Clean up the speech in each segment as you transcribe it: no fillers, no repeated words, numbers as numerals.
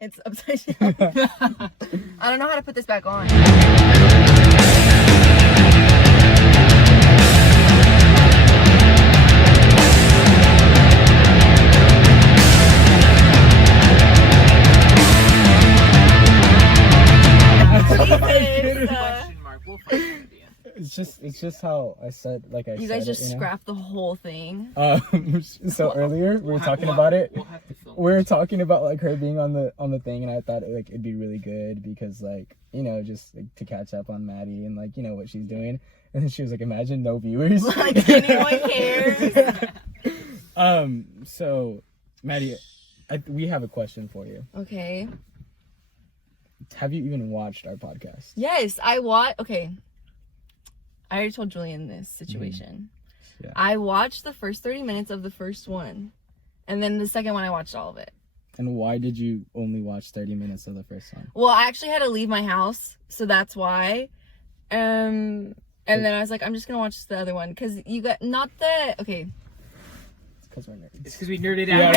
It's upside down. I don't know how to put this back on. It's just how I said, like I said. You guys just it, scrapped the whole thing. So earlier we were talking about it. We'll have to film. We were talking about like her being on the thing, and I thought like it'd be really good because like just like, to catch up on Maddie and like what she's doing. And then she was like, "Imagine no viewers." Like anyone cares. So Maddie, we have a question for you. Okay. Have you even watched our podcast? Yes, I watched. Okay. I already told Julian this situation. Yeah. I watched the first 30 minutes of the first one. And then the second one, I watched all of it. And why did you only watch 30 minutes of the first one? Well, I actually had to leave my house. So that's why. And then I was like, I'm just going to watch the other one. Because you got, not the, okay. It's because we're nerds. It's because we nerded Yeah, out.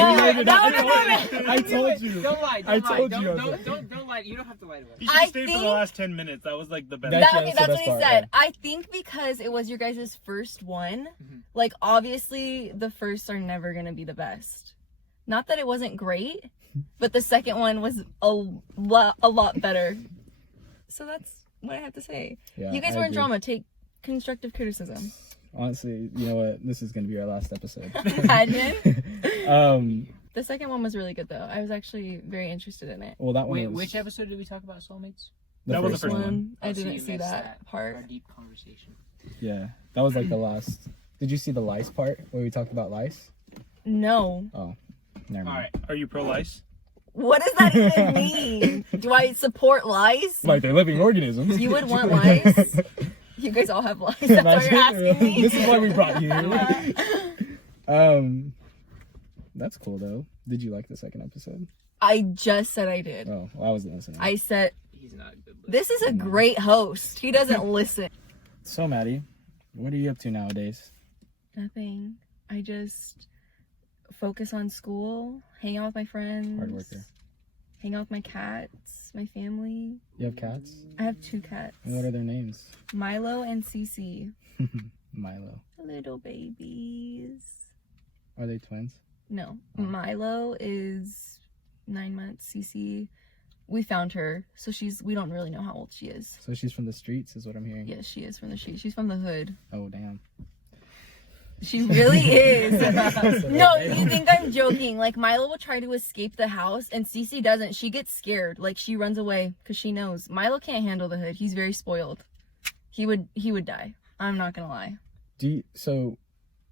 I told you. Don't lie. I Don't lie. told you. Don't lie. You don't have to lie to us. He should have stayed for the last 10 minutes. That was like the best. That's That's the what best he part, said. yeah. I think because it was your guys' first one, Mhm. like, obviously, the firsts are never going to be the best. Not that it wasn't great, but the second one was a lot better. So that's what I have to say. Yeah, You guys I were in agree. drama. Take constructive criticism. Honestly, you know what? This is gonna be our last episode. Imagine. The second one was really good, though. I was actually very interested in it. Well, that one Wait, was which episode did we talk about soulmates? That was the first one. I Oh, so didn't you see missed that Our part. deep conversation. Yeah, that was like the last. Did you see the lice part where we talked about lice? No. Oh, never All mind. right. Are you pro-lice? What does that even mean? Do I support lice? Like they're living organisms. You would want lice? You guys all have lice. That's why you're asking me. This is why we brought you here. That's cool though. Did you like the second episode? I just said I did. Oh, well, I wasn't listening. I said, He's not a good listener. this is a great host. He doesn't listen. So, Maddie, what are you up to nowadays? Nothing. I just focus on school, hang out with my friends. Hard worker. Hang out with my cats, my family. You have cats? I have 2 cats. And what are their names? Milo and Cece. Milo. Little babies. Are they twins? No. Milo is 9 months. Cece, we found her. So we don't really know how old she is. So she's from the streets, is what I'm hearing. Yes, she is from the street. She's from the hood. Oh, damn. She really is. No, you think I'm joking. Like, Milo will try to escape the house, and Cece doesn't. She gets scared. Like, she runs away because she knows. Milo can't handle the hood. He's very spoiled. He would die. I'm not gonna lie.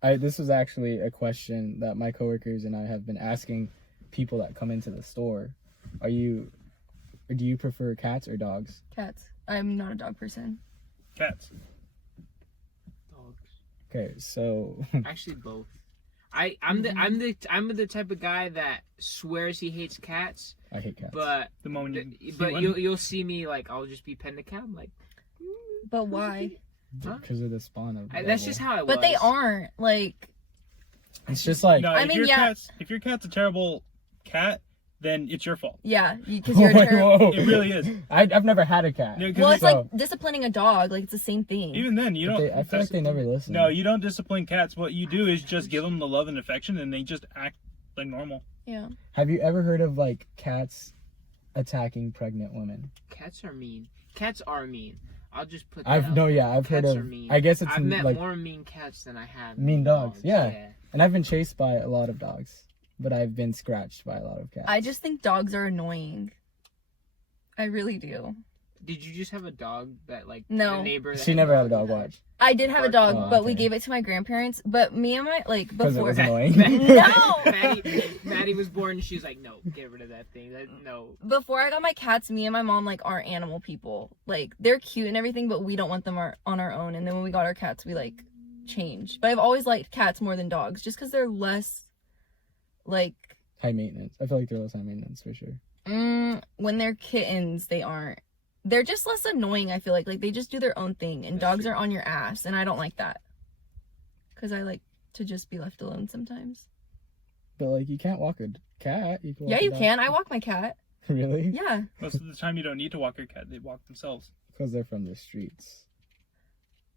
This was actually a question that my coworkers and I have been asking people that come into the store. Do you prefer cats or dogs? Cats. I'm not a dog person. Cats. Dogs. Okay, so Actually, both. I'm the type of guy that swears he hates cats, I hate cats. but The moment you but see one. you'll see me like I'll just be petting the cat. I'm like, But why? Because of the spawn of. that's just how I was. But they aren't. Like, It's just like. No, I if mean, your yeah. if your cat's a terrible cat, then it's your fault. yeah, because you're a Whoa, turd. whoa. It really is. I've never had a cat. Yeah, 'cause Well, it's So- like disciplining a dog. Like, it's the same thing. Even then, you But don't. I feel like they never listen. No, you don't discipline cats. What you do is just give them the love and affection, and they just act like normal. Yeah. Have you ever heard of like cats attacking pregnant women? Cats are mean. Cats are mean. I'll just put. That I've out no, there. yeah, I've heard Cats of. are mean. I guess it's I've met like, more mean cats than I have mean dogs, yeah. yeah. and I've been chased by a lot of dogs, but I've been scratched by a lot of cats. I just think dogs are annoying. I really do. Did you just have a dog that like No. the neighbor? That She never had a dog watch I did have a dog, Oh, but we okay. gave it to my grandparents. But me and my, like, because it before. was annoying. No! Maddie was born and she was like, no, get rid of that thing. No. Before I got my cats, me and my mom, like, aren't animal people. Like, they're cute and everything, but we don't want them on our own. And then when we got our cats, we, like, changed. But I've always liked cats more than dogs, just because they're less, like, High maintenance. I feel like they're less high maintenance for sure. when they're kittens, they aren't. They're just less annoying, I feel like. Like, they just do their own thing. And That's dogs true. are on your ass, and I don't like that. Because I like to just be left alone sometimes. But like, you can't walk a cat. You can walk Yeah, a you dog. can. I walk my cat. Really? Yeah. Most of the time, you don't need to walk your cat; they walk themselves. Because they're from the streets.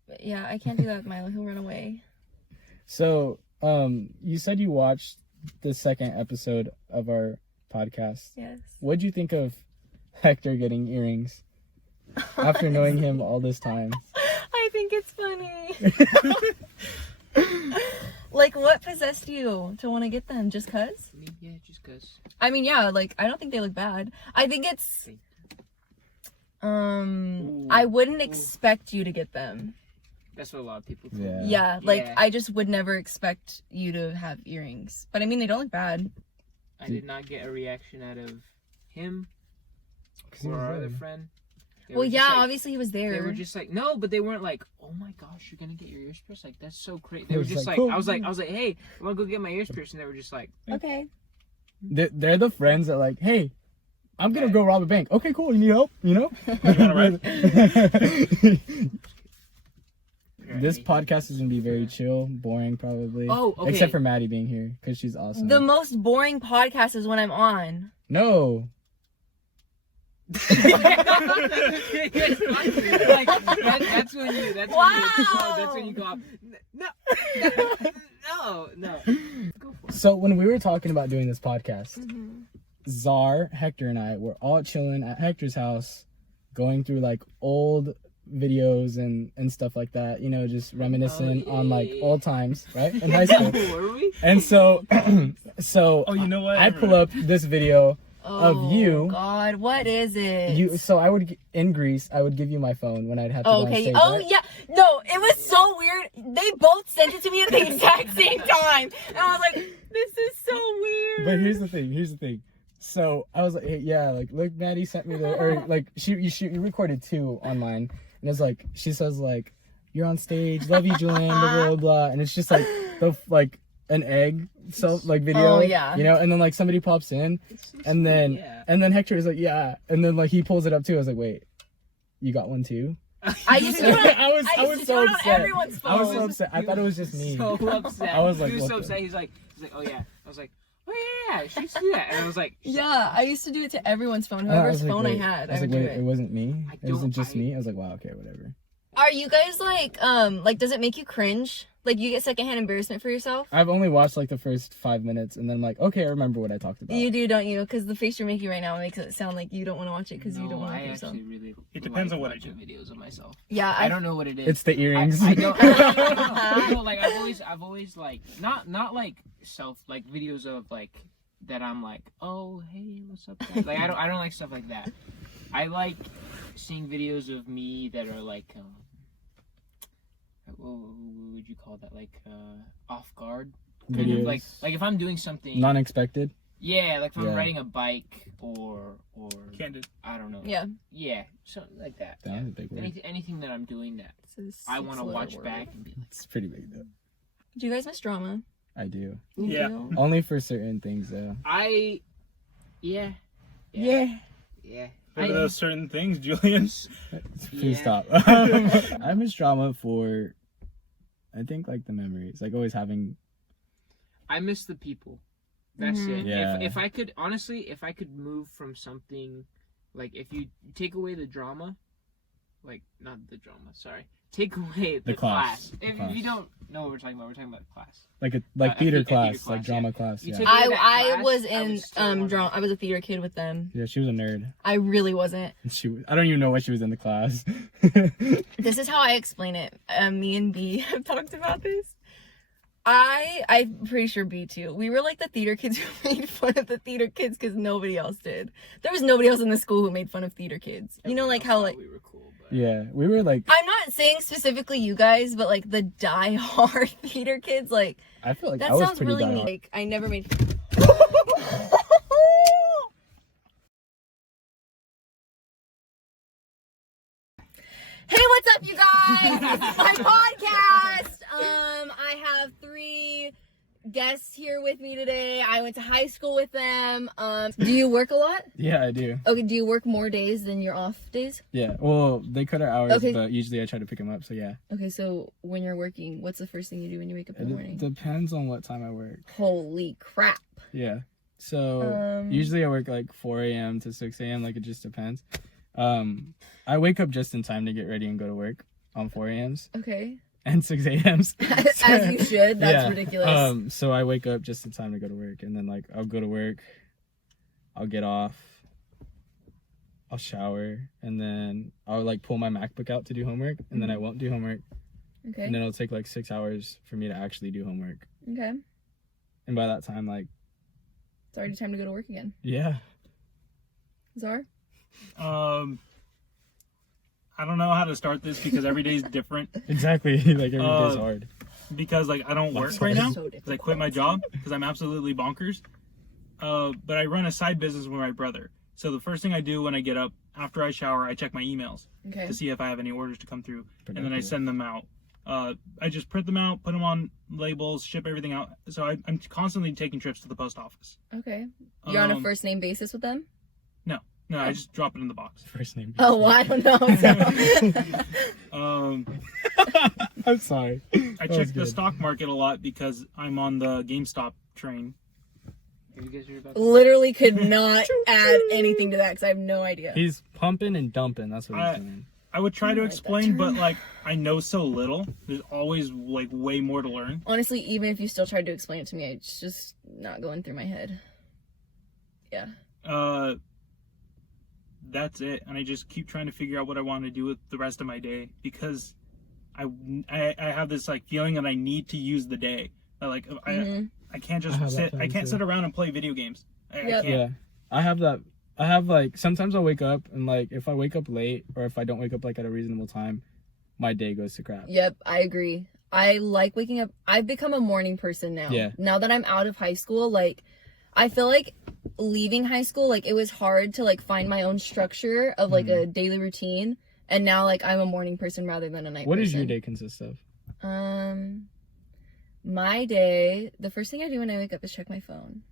But yeah, I can't do that with Milo. He'll run away. So, you said you watched the second episode of our podcast. Yes. What'd you think of Hector getting earrings after knowing him all this time? I think it's funny. Like, what possessed you to want to get them? Just cause? I mean, yeah, just cause. I mean, yeah, like, I don't think they look bad. I think it's, I wouldn't expect you to get them. That's what a lot of people do. Yeah. Yeah, like, Yeah. I just would never expect you to have earrings. But I mean, they don't look bad. I did not get a reaction out of him 'Cause he or was our there. other friend. They Well, were just yeah, like- obviously he was there. They were just like, no, but they weren't like, oh my gosh, you're gonna get your ears pierced? Like, that's so crazy. They It were was just like, like, cool. I was like, hey, I'm gonna go get my ears pierced. And they were just like, Okay. They're the friends that like, hey, I'm gonna go rob a bank. Okay, cool. You need help? You know? wanna ride? This podcast is gonna be very chill, boring, probably. Oh, okay. Except for Maddie being here because she's awesome. The most boring podcast is when I'm on. No. like, that's when you, that's when you go off. No. Go for it. So when we were talking about doing this podcast, Mm-hmm. Czar, Hector, and I were all chilling at Hector's house, going through like old videos and stuff like that. You know, just reminiscing on like old times, right, in high school. Were we? And so, Oh, you know what? I pull up this video. Oh, you. God, what is it? So I would in Greece. I would give you my phone when I'd have to go Oh, on okay. stage. Oh, right? yeah. No, it was so weird. They both sent it to me at the exact same time. And I was like, this is so weird. But here's the thing. So I was like, hey, yeah, like, look, Maddie sent me the, or like, you recorded 2 online, and it's like, she says like, you're on stage, love you, Julian, blah blah blah, and it's just like like an egg video, Oh, yeah. you know, and then like somebody pops in, and then Hector is like, yeah, and then like he pulls it up too. I was like, wait, you got one too? I used to do it, I was do so it on upset. everyone's phone. I was so upset. I thought it was just me. So upset. I was like, he was what so the- upset. He's like, oh yeah. I was like, oh yeah, she used to do that. And I was like, Yeah, I used to do it to everyone's phone. I Whoever's was like, phone wait. I had, I was I would like, do wait, it. it wasn't me. I It wasn't don't- just me. I was like, wow, okay, whatever. Are you guys like does it make you cringe? Like you get secondhand embarrassment for yourself? I've only watched like the first 5 minutes, and then I'm like, okay, I remember what I talked about. You do, don't you? Because the face you're making right now makes it sound like you don't want to watch it because you don't want to I watch yourself. actually really. It depends like on what I watching do. videos of myself. Yeah, I don't know what it is. It's the earrings. I don't. No, like I've always like not like self like videos of like that. I'm like, oh hey, what's up? Guys? Like I don't like stuff like that. I like seeing videos of me that are like, what would you call that? Like off guard. Kind of Videos. like if I'm doing something. Non-expected. Yeah, like if I'm Yeah. riding a bike or Candid. I don't know. Yeah. Yeah, something like that. That was a big word. Anything that I'm doing that It's a I want to 6-letter watch word. back and be like, It's pretty big though. Do you guys miss drama? I do. You Yeah. do? Only for certain things though. yeah. Yeah. What are those certain things, Julian? Please Yeah. stop. I miss drama for, I think like the memories, like always having. I miss the people. That's Mhm. it. Yeah. If I could honestly, if I could move from something, like if you take away the drama, like not the drama, sorry, take away the class. class. The If class. you don't know what we're talking about class. Like a a theater theater class, class, like yeah. drama class. You Yeah. take- away that I class, was I in would still wanna- drama. I was a theater kid with them. Yeah, she was a nerd. I really wasn't. I don't even know why she was in the class. This is how I explain it. Me and B have talked about this. I'm pretty sure B too. We were like the theater kids who made fun of the theater kids because nobody else did. There was nobody else in the school who made fun of theater kids. You know, like how like we were cool, but Yeah, we were like. I'm not saying specifically you guys, but like the die-hard theater kids, like I feel like that I was sounds pretty really die neat. hard. Like I never made. Hey, what's up, you guys? This is my podcast. I have 3 guests here with me today. I went to high school with them. Do you work a lot? Yeah, I do. Okay, do you work more days than your off days? Yeah. Well, they cut our hours, Okay. but usually I try to pick them up. So yeah. Okay, so when you're working, what's the first thing you do when you wake up in the morning? It depends on what time I work. Holy crap. Yeah. So usually I work like 4 a.m. to 6 a.m. Like it just depends. I wake up just in time to get ready and go to work on 4 a.m.s Okay. and 6 a.m.s. As you should. That's Yeah. ridiculous. So I wake up just in time to go to work, and then like I'll go to work, I'll get off, I'll shower, and then I'll like pull my MacBook out to do homework, and then I won't do homework, Okay. and then it'll take like 6 hours for me to actually do homework. Okay. And by that time, like, It's already time to go to work again. yeah. Czar? I don't know how to start this because every day is different. Exactly. Like every day's Uh, hard. Because like I don't work That's right now So because I quit my job because I'm absolutely bonkers. But I run a side business with my brother. So the first thing I do when I get up after I shower, I check my emails Okay. to see if I have any orders to come through, and then I Productive. send them out. I just print them out, put them on labels, ship everything out. So I'm constantly taking trips to the post office. Okay. You're on a Um, first name basis with them? No, I just drop it in the box. First name. Oh, well, I don't know. So. I'm sorry. I That check was the good. stock market a lot because I'm on the GameStop train. Have you guys heard about Literally could not add anything to that because I have no idea. He's pumping and dumping. That's what he's doing. I would try to like that explain, but term. like I know so little. There's always like way more to learn. Honestly, even if you still tried to explain it to me, it's just not going through my head. Yeah. That's it, and I just keep trying to figure out what I want to do with the rest of my day because I have this like feeling that I need to use the day. That, like Mhm. I can't I just have that sit. I feeling can't too. sit around and play video games. I Yep. can't. Yeah. I have that. I have like sometimes I'll wake up and like if I wake up late or if I don't wake up like at a reasonable time, my day goes to crap. Yep, I agree. I like waking up. I've become a morning person now. Yeah. Now that I'm out of high school, like, I feel like leaving high school, like, it was hard to, like, find my own structure of, like, a daily routine. And now, like, I'm a morning person rather than a night What person. does your day consist of? My day, the first thing I do when I wake up is check my phone.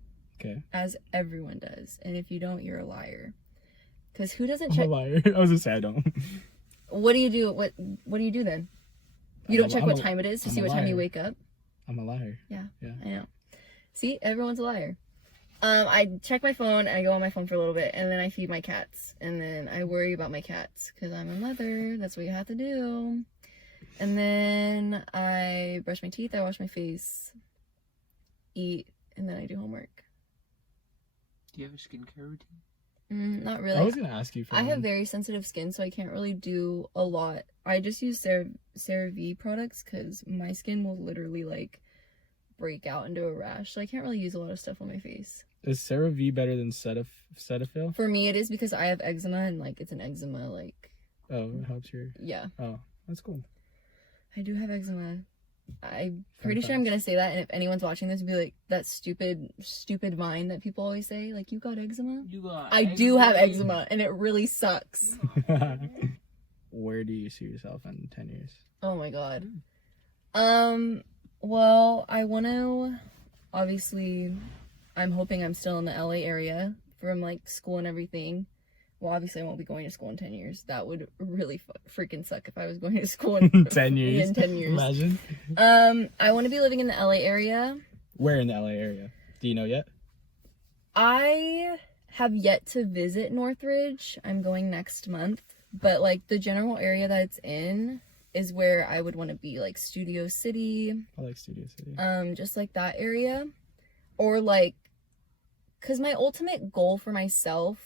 Okay. As everyone does. And if you don't, you're a liar. Because who doesn't I'm a check? liar. I was gonna say I don't. What do you do? What do you do then? You don't check I'm what a- time it is to I'm see a what time you liar. wake up? I'm a liar. I know. See, everyone's a liar. I check my phone, and I go on my phone for a little bit, and then I feed my cats, and then I worry about my cats because I'm a mother. That's what you have to do. And then I brush my teeth, I wash my face, eat, and then I do homework. Do you have a skincare routine? Not I really. was gonna ask you for I have one. very sensitive skin, so I can't really do a lot. I just use CeraVe products because my skin will literally like break out into a rash. So I can't really use a lot of stuff on my face. Is CeraVe better than Cetaphil? For me, it is because I have eczema and like it's an eczema. Like, Oh, it helps your. yeah, Oh, that's cool. I do have eczema. I'm Fun pretty sure I'm facts. gonna say that, and if anyone's watching this, be like that stupid vine that people always say, like, you got eczema. You got I do have eczema, and it really sucks. Where do you see yourself in 10 years? Oh my god. Well, I want to, obviously, I'm hoping I'm still in the LA area from like school and everything. Well, obviously I won't be going to school in 10 years. That would really freaking suck if I was going to school in 10 years. In 10 years. Imagine. I want to be living in the LA area. Where in the LA area? Do you know yet? I have yet to visit Northridge. I'm going next month. But like the general area that it's in is where I would want to be, like Studio City, I like Studio City. just like that area. Or like, because my ultimate goal for myself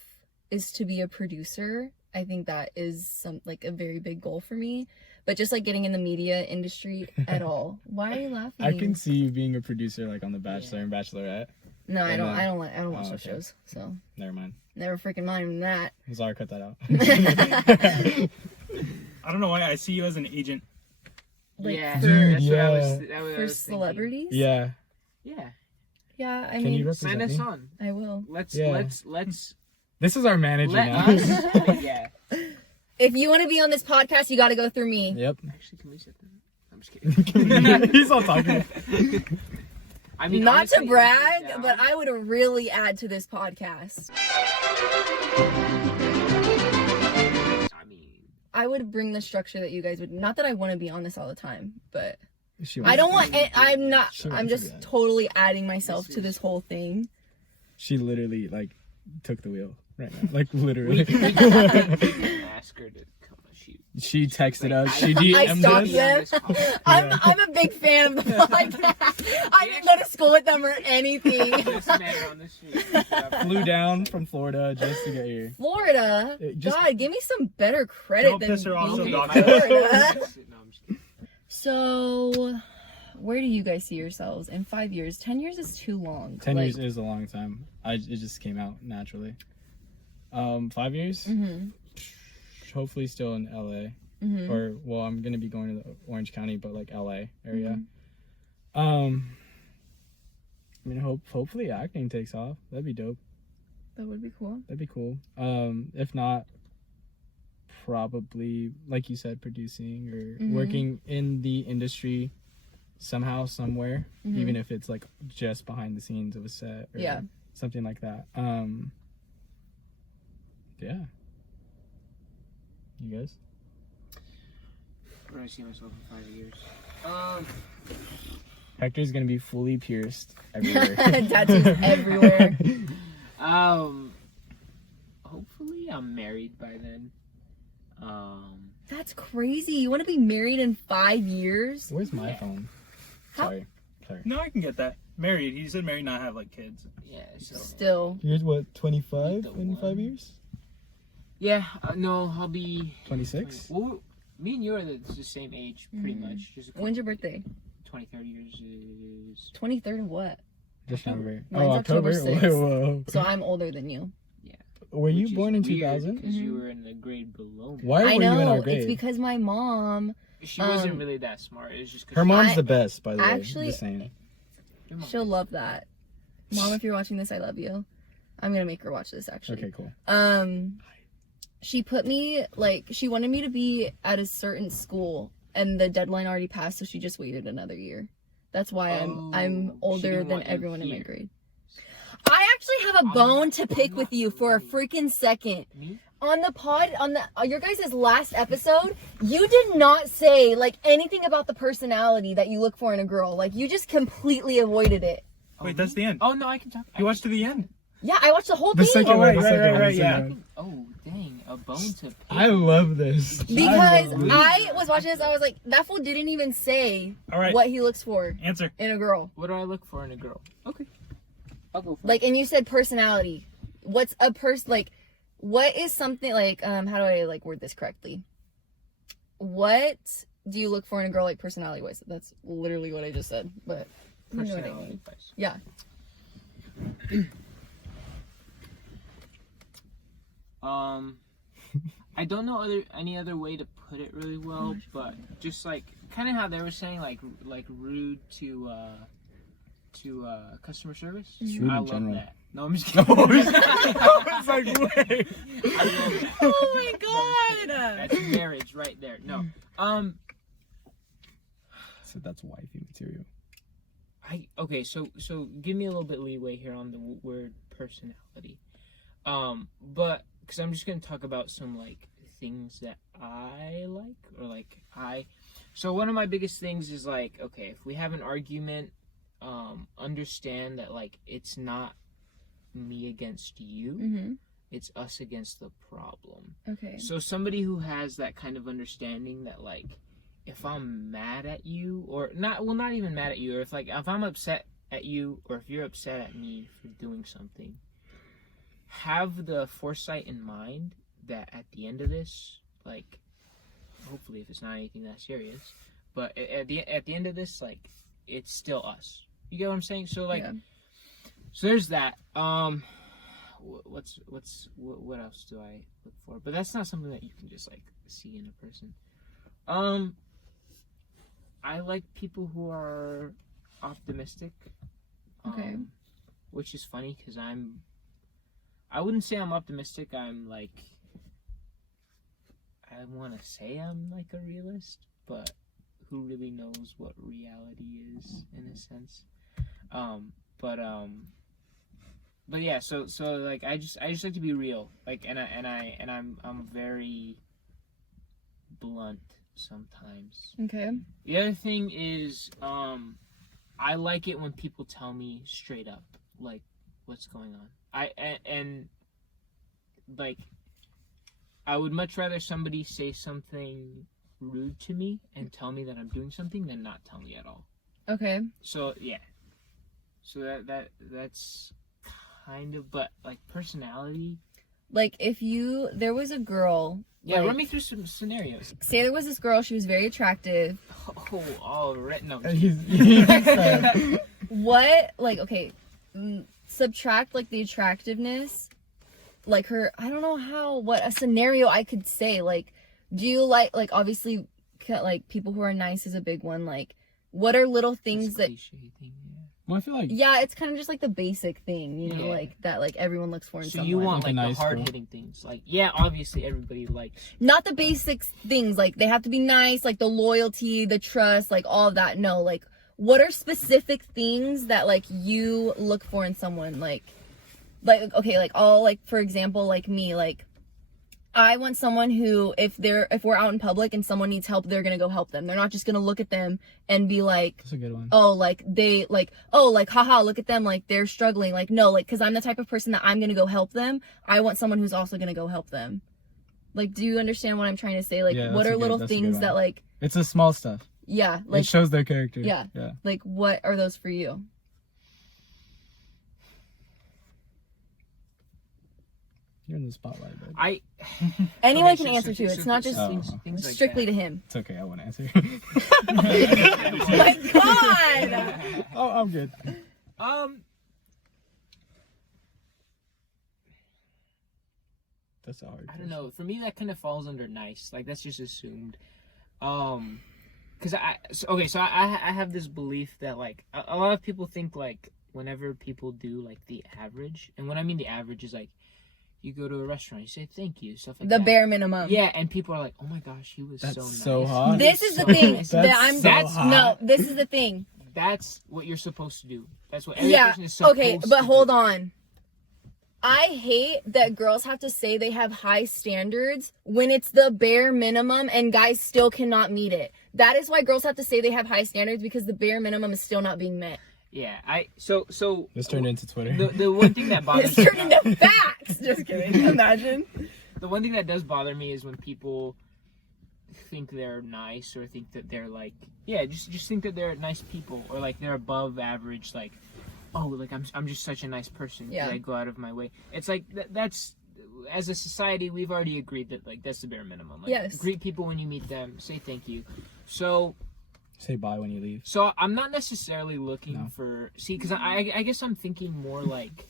is to be a producer. I think that is a very big goal for me. But just like getting in the media industry at all. Why are you laughing? I can see you being a producer like on The Bachelor and Bachelorette. No, I and don't. then- I don't watch Oh, those okay. shows. So Never mind. never freaking mind that. Zara, cut that out. I don't know why I see you as an agent. Like yeah, for, that's what I yeah. was. That was for thinking. celebrities. Yeah. Yeah, Yeah, I Can mean, you represent sign us me? on. I will. Let's Yeah. let's This is our manager let now. us. Yeah. If you want to be on this podcast, you got to go through me. Yep. Actually, can we set that? I'm just kidding. He's all talking. I mean, Not honestly, to if brag, you're down- but I would really add to this podcast. I mean, I would bring the structure that you guys would. Not that I want to be on this all the time, but She I don't want. I'm not. She I'm wants to just do that. totally adding myself This to this is- whole thing. She literally like took the wheel right now. Like we literally. can ask her to come shoot. She texted Like, us. She I DM'd stalked us. them. Yeah. I'm a big fan of the podcast. I didn't go to school with them or anything. This man on the street. Flew down from Florida just to get here. Florida. It just- God, give me some better credit Don't than piss her off being so in doctor. Florida. No, I'm just kidding. So, where do you guys see yourselves in 5 years? 10 years is too long. 10 years is a long time. It just came out naturally. 5 years? Mm-hmm. Hopefully still in LA. Mm-hmm. Or, well, I'm going to be going to the Orange County, but like LA area. Mm-hmm. I mean, hopefully acting takes off. That'd be dope. That would be cool. That'd be cool. If not, probably, like you said, producing or Mhm. working in the industry somehow, somewhere, Mhm. even if it's like just behind the scenes of a set or Yeah. something like that. Yeah. You guys? Where do I see myself in 5 years? Hector's gonna be fully pierced everywhere. Tattoos everywhere. Hopefully I'm married by then. That's crazy. You want to be married in 5 years? Where's my phone? How- Sorry. No, I can get that. Married. He said married, not have like kids. Yeah, so. Still. You're what, 25 The in 5 one. years? Yeah, no, I'll be. 26? Well, me and you are the same age, pretty Mhm. much. Just a When's your birthday? 20, 30 years is. 23rd of what? December. Mine's Oh, October October? 6th. Whoa. So I'm older than you. Were you which is born in weird 2000? Because you Mhm. were in the grade below me. Why I were you in know. our It's grade? because my mom, She wasn't Um, really that smart. It was just 'cause Her mom's I- the best, by the way. actually- Just saying. Your mom- she'll love that. Mom, if you're watching this, I love you. I'm gonna make her watch this actually. Okay, cool. She put me like she wanted me to be at a certain school and the deadline already passed, so she just waited another year. That's why Oh, I'm she older didn't than want you everyone in my here. grade. I actually have a I'm bone not- to I'm pick not with you for a really- freaking second. Me? On the pod, on the your guys' last episode, you did not say like anything about the personality that you look for in a girl. Like you just completely avoided it. Oh, Wait, that's me? the end. Oh no, I can talk. You watched to the end. Yeah, I watched the whole The thing. second Oh, one, right, the right, second right, one, right, the yeah. second one. Oh dang, a bone to pick. I love this. Because love this. I was watching this, I was like, that fool didn't even say All right. what he looks for Answer. in a girl. What do I look for in a girl? Okay, I'll go for Like, and you said personality. What's a person like? What is something like? How do I like word this correctly? What do you look for in a girl, like personality wise? That's literally what I just said, but you know what I personality mean. wise. Yeah. I don't know any other way to put it really well, but just like kind of how they were saying, like rude to customer service. It's rude I in love general. that. No, I'm just kidding. I was like, wait. I love that. Oh my god. That's marriage right there. No, So that's wifey material. okay. So give me a little bit leeway here on the word personality, but because I'm just gonna talk about some like things that I like or like So one of my biggest things is like, okay, if we have an argument, understand that like it's not me against you, Mhm. it's us against the problem. Okay. So somebody who has that kind of understanding that like if I'm mad at you or not even mad at you, or if I'm upset at you or if you're upset at me for doing something, have the foresight in mind that at the end of this, like hopefully if it's not anything that serious, but at the end of this, like it's still us. You get what I'm saying? So like Yeah. so there's that. What else do I look for? But that's not something that you can just like see in a person. I like people who are optimistic. Okay. Which is funny because I wouldn't say I'm optimistic. I'm like, I want to say I'm like a realist, but who really knows what reality is in a sense? But yeah, so like I just like to be real, like, and I'm very blunt sometimes. Okay. The other thing is, I like it when people tell me straight up, like, what's going on. And like, I would much rather somebody say something rude to me and tell me that I'm doing something than not tell me at all. Okay. So yeah, so that's kind of, but like personality. Like if there was a girl. Yeah, like, run me through some scenarios. Say there was this girl. She was very attractive. Oh, right. No. What? Like okay, subtract like the attractiveness. Like her, I don't know what a scenario I could say. Like, do you like obviously, like people who are nice is a big one. Like, what are little things that? Cliche thing, yeah. Well, I feel like Yeah, it's kind of just like the basic thing, you know, Yeah. like that, like everyone looks for in So someone. you want Like a like nice the hard hitting things, like yeah, obviously everybody likes. Not the basic things, like they have to be nice, like the loyalty, the trust, like all of that. No, like what are specific things that like you look for in someone, like okay, like all like for example, like me, like I want someone who if we're out in public and someone needs help, they're gonna go help them. They're not just gonna look at them and be like, that's a good one. oh, like they like, oh, like haha, look at them, like they're struggling. Like no, like because I'm the type of person that I'm gonna go help them. I want someone who's also gonna go help them. Like, do you understand what I'm trying to say? Like, Yeah, what that's are a good- little that's a good things one. that like, It's the small stuff. yeah, It like shows their character. Yeah. Yeah. like what are those for you? You're in the spotlight, babe. Anyone Okay, can answer to. It's not just things like strictly that. to him. It's okay. I won't answer. Oh my god! Oh, I'm good. That's a hard. I don't know. For me, that kind of falls under nice. Like that's just assumed. Because so I have this belief that like a lot of people think like whenever people do like the average, and when I mean the average is like you go to a restaurant, you say thank you, stuff like The that. bare minimum. Yeah, and people are like, oh my gosh, he was That's so nice. so hot. This is the So thing nice. that I'm. That's so hot. No, this is the thing. That's what you're supposed to do. That's what every Yeah. person is supposed Okay, to but do. hold on. I hate that girls have to say they have high standards when it's the bare minimum and guys still cannot meet it. That is why girls have to say they have high standards, because the bare minimum is still not being met. Yeah, so This turned into Twitter. the one thing that bothers It's turned into facts. Just kidding. Imagine. the one thing that does bother me is when people think they're nice or think that they're like, yeah, just think that they're nice people or like they're above average, like, oh, like I'm just such a nice person. Yeah. I go out of my way. It's like that's as a society we've already agreed that like that's the bare minimum. Like, Yes. greet people when you meet them, say thank you. So Say bye when you leave. So I'm not necessarily looking No. for because I guess I'm thinking more like,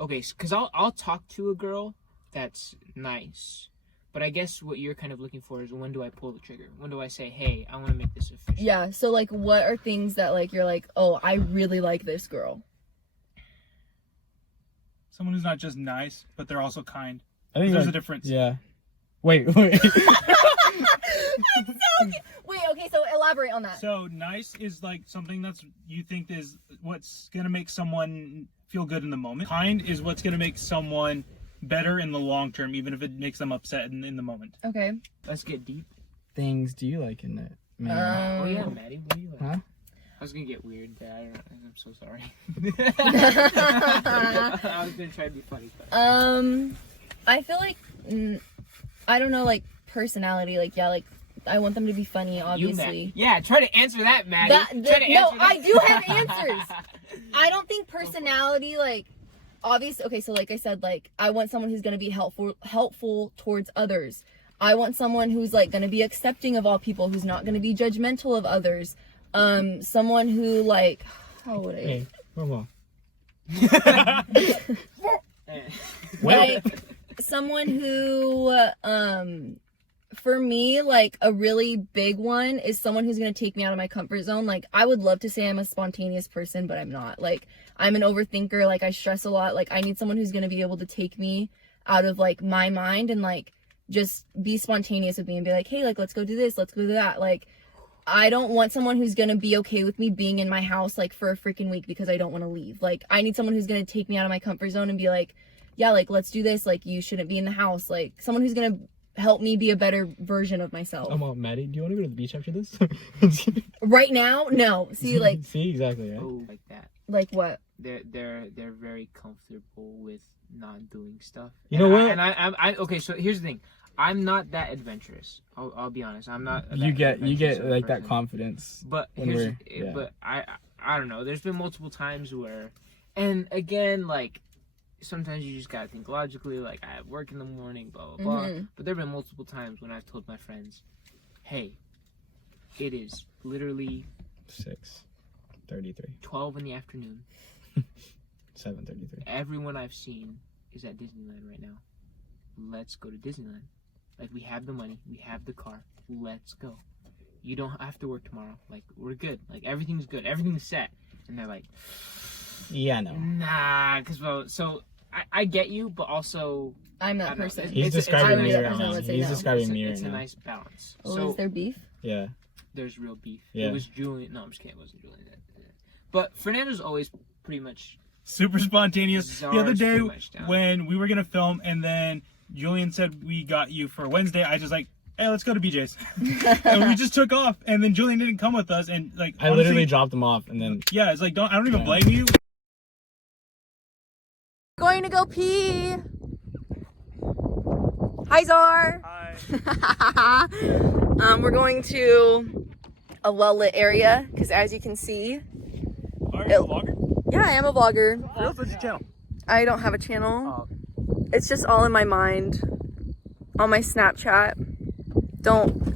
okay, because I'll talk to a girl that's nice, but I guess what you're kind of looking for is when do I pull the trigger? When do I say, hey, I want to make this official? Yeah. So like, what are things that like you're like, oh, I really like this girl. Someone who's not just nice, but they're also kind. I think There's like- a difference. Yeah. Wait. Wait. Okay. So elaborate on that. So nice is like something that's you think is what's gonna make someone feel good in the moment. Kind is what's gonna make someone better in the long term, even if it makes them upset in the moment. Okay. Let's get deep. Things do you like in that man? Oh yeah, Maddie, what do you like? Huh? I was gonna get weird there. I'm so sorry. I was gonna try to be funny. But... I feel like I don't know, like personality. Like yeah, like I want them to be funny, obviously. Yeah, try to answer that, Maddie. I do have answers. I don't think personality, like, obviously, okay, so like I said, like, I want someone who's gonna be helpful towards others. I want someone who's, like, gonna be accepting of all people, who's not gonna be judgmental of others. Someone who, like, how would I... Hey, come on. Like, someone who, for me, like, a really big one is someone who's going to take me out of my comfort zone. Like, I would love to say I'm a spontaneous person, but I'm not. Like, I'm an overthinker. Like, I stress a lot. Like, I need someone who's going to be able to take me out of, like, my mind and, like, just be spontaneous with me and be like, hey, like, let's go do this. Let's go do that. Like, I don't want someone who's gonna be okay with me being in my house like for a freaking week because I don't want to leave. Like I need someone who's gonna take me out of my comfort zone and be like, yeah, like let's do this. Like you shouldn't be in the house. Like someone who's gonna help me be a better version of myself. Well, Maddie, do you want to go to the beach after this? Right now, no. See, like See, exactly, right? Oh, like that. like what? They're very comfortable with not doing stuff. You know what? And I okay. So here's the thing. I'm not that adventurous. I'll be honest. I'm not. You get adventurous of a like that person. confidence. But when here's, we're- yeah. but I don't know. There's been multiple times where, and again, like sometimes you just gotta think logically. Like I have work in the morning, blah blah blah. Mhm. But there've been multiple times when I've told my friends, "Hey, it is literally 6:33, 12 in the afternoon. 7:33. Everyone I've seen is at Disneyland right now. Let's go to Disneyland. Like we have the money, we have the car. Let's go. You don't have to work tomorrow. Like we're good. Like everything's good. Everything's set." And they're like, Yeah, no. "Nah," because well, so I get you, but also I'm I that don't know. person. He's It's a- describing I me would right definitely now. would say He's no. describing me right it's a now. nice balance. Oh, So is there beef? Yeah. there's real beef. Yeah. It was Julian. No, I'm just kidding. It wasn't Julian. But Fernando's always pretty much Super spontaneous. The other Czar's day pretty much down. when we were gonna film, and then Julian said we got you for Wednesday, I just like, hey, let's go to BJ's, and we just took off. And then Julian didn't come with us, and like I honestly, literally dropped him off and then yeah, it's like I don't even Yeah. blame you. Going to go pee. Hi, Czar. Hi. We're going to a well-lit area because, as you can see, Are you a vlogger? yeah, I am a vlogger. What's your channel? I don't have a channel. It's just all in my mind, on my Snapchat. Don't